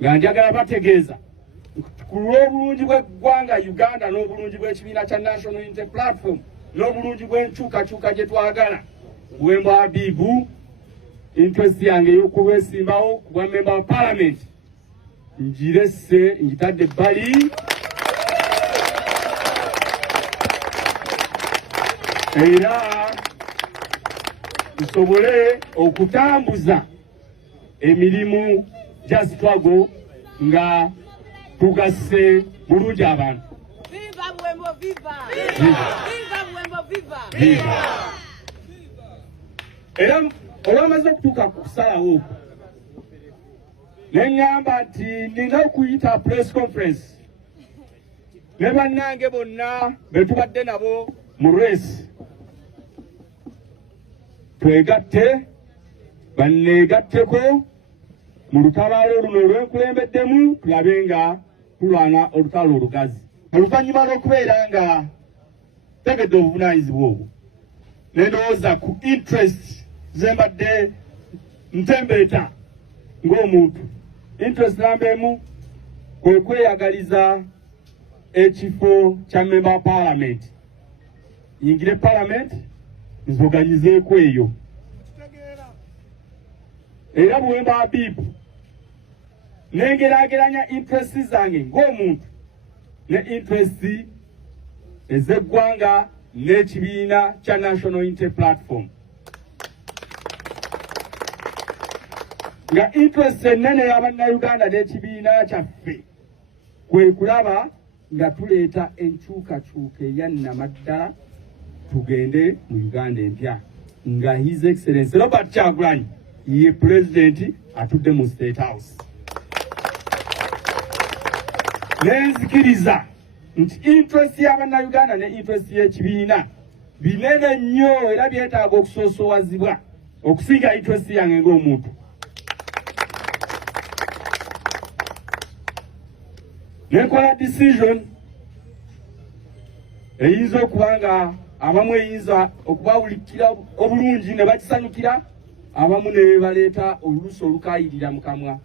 nga njagala bategeeza ku lw'obulungi bw'eggwanga Uganda n'obulungi bw'ekibiina kya National Unity Platform n'obulungi bw'enkyukakyuka gye twagala, Buwemba Habibu interest yange y'okubwesimbawo ku bwa member wa parliament njiresse njitadde ebbali era tusobole okutambuza emirimu gya struggle nga tugasse bulungi abantu. Viva Buwemba, viva! Viva Buwemba, viva! Era olwamaze okutuuka ku kusalawo okwo ne ngamba nti nina okuyita press conference ne bannange bonna be tubadde nabo mu race twegatte banneegatteko mu lutabaalo luno olwenkulembeddemu tulabe nga tulwana olutalo olugazi. Oluvannyuma lw'okubeera nga tegedde obuvunaanyizibwa obwo ne ndowooza ku interest ze mbadde ntembeeta ng'omuntu. Interest namba emu kwe kweyagaliza ekifo kya member wa parliament, yingire parliament nzoganyizeeko eyo. Era Buwemba Habibu nengeraageranya interest zange ng'omuntu ne interest ez'eggwanga n'ekibiina kya National Unity Platform. Nga interest ennene y'Abannayuganda n'ekibiina kyaffe kwe kulaba nga tuleeta enkyukakyuka eyannamaddala tugende mu Uganda empya nga His Excellency Robert Kyagulanyi ye President atudde mu State House. Nenzikiriza nti interest y'Abannayuganda ne interest y'ekibiina binene nnyo era byetaaga okusosoowazibwa okusinga interest yange ng'omuntu. Nenkola decision eyinza okuba nga abamu eyinza okubawulikira obulungi ne bakisanyukira, abamu ne baleeta olulusi olukayirira mu kamwa.